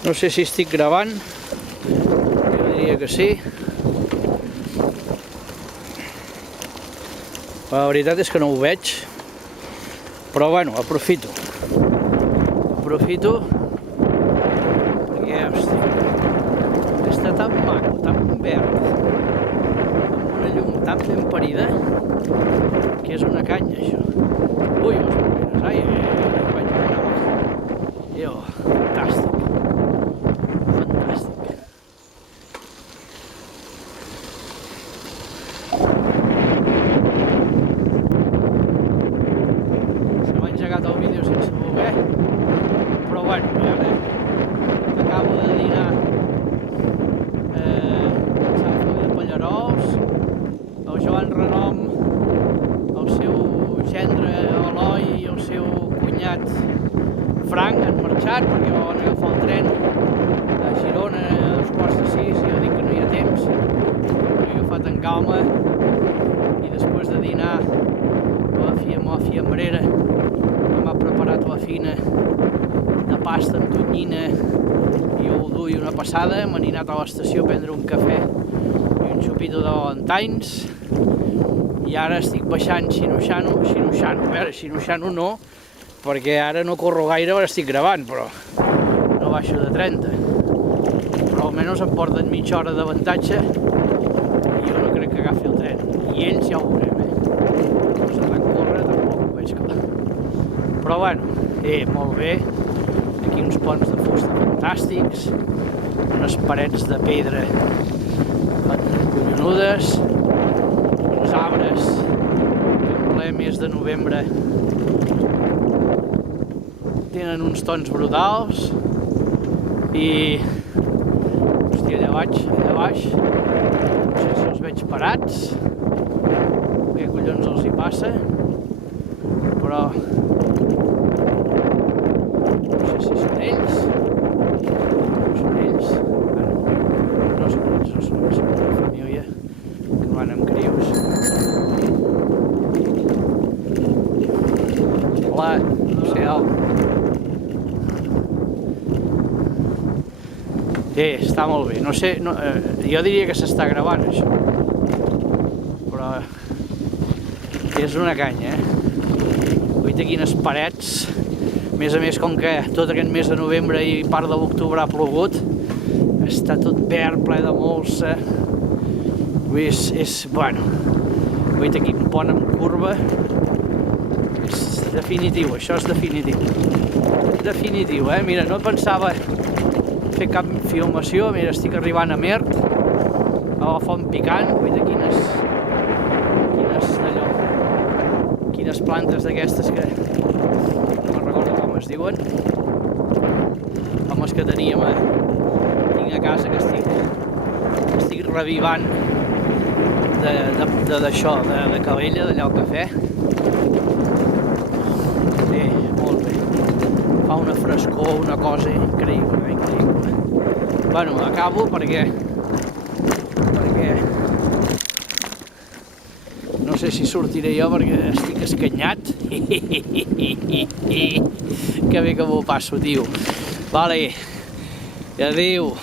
No sé si estic gravant, jo diria que sí. La veritat és que no ho veig, però bueno, aprofito perquè, hòstia, està tan maco, tan verd, amb una llum tan ben parida, que és una canya, això. Ui, les bomberes, ai, vaig a una mà. Jo, fantàstic. Se m'ha engegat el vídeo sense voler, però bueno, ara acabo de dinar a Sant Feliu de Pallerols, el Joan Renom, el seu gendre Eloi i el seu cunyat Frank han marxat perquè van agafar el tren a Girona a 5:15 i jo dic que no hi ha temps, l'he agafat en calma i després de dinar a la fiambrera m'ha preparat la fina de pasta amb tonyina i udú i una passada, m'han anat a l'estació a prendre un cafè i un xupito de Valentines i ara estic baixant xinoxano, a veure, xinoxano no, perquè ara no corro gaire perquè estic gravant, però no baixo de 30. Però almenys em porten mitja hora d'avantatge i jo no crec que agafi el tren. I ells ja ho veurem, no sabran córrer, tampoc ho veig clar. Però bueno, molt bé, aquí uns ponts de fusta fantàstics, unes parets de pedra collonudes, uns arbres que en ple mes de novembre tenen uns tons brutals i, hòstia, allà baix, no sé si els veig parats, què collons els hi passa, però no sé si són ells, no són ells, són una família que van amb crios. Hola, no sé, està molt bé, no sé, jo diria que s'està gravant això, però és una canya, Guaita quines parets, a més com que tot aquest mes de novembre i part de l'octubre ha plogut, està tot verd, ple de molsa, bueno, Guaita quin pont amb curva, és definitiu, això és definitiu, mira, no pensava fer cap filmació, mira, estic arribant a Mert, a la Font Picant, guaita quines plantes d'aquestes que no recordo com es diuen, com les que tinc a casa, que estic revivant d'això, de Calella, d'allà al cafè. Molt bé, fa una frescor, una cosa increïble. Bueno, acabo perquè no sé si sortiré jo perquè estic escanyat. Que bé que m'ho passo, tio. Vale, adéu.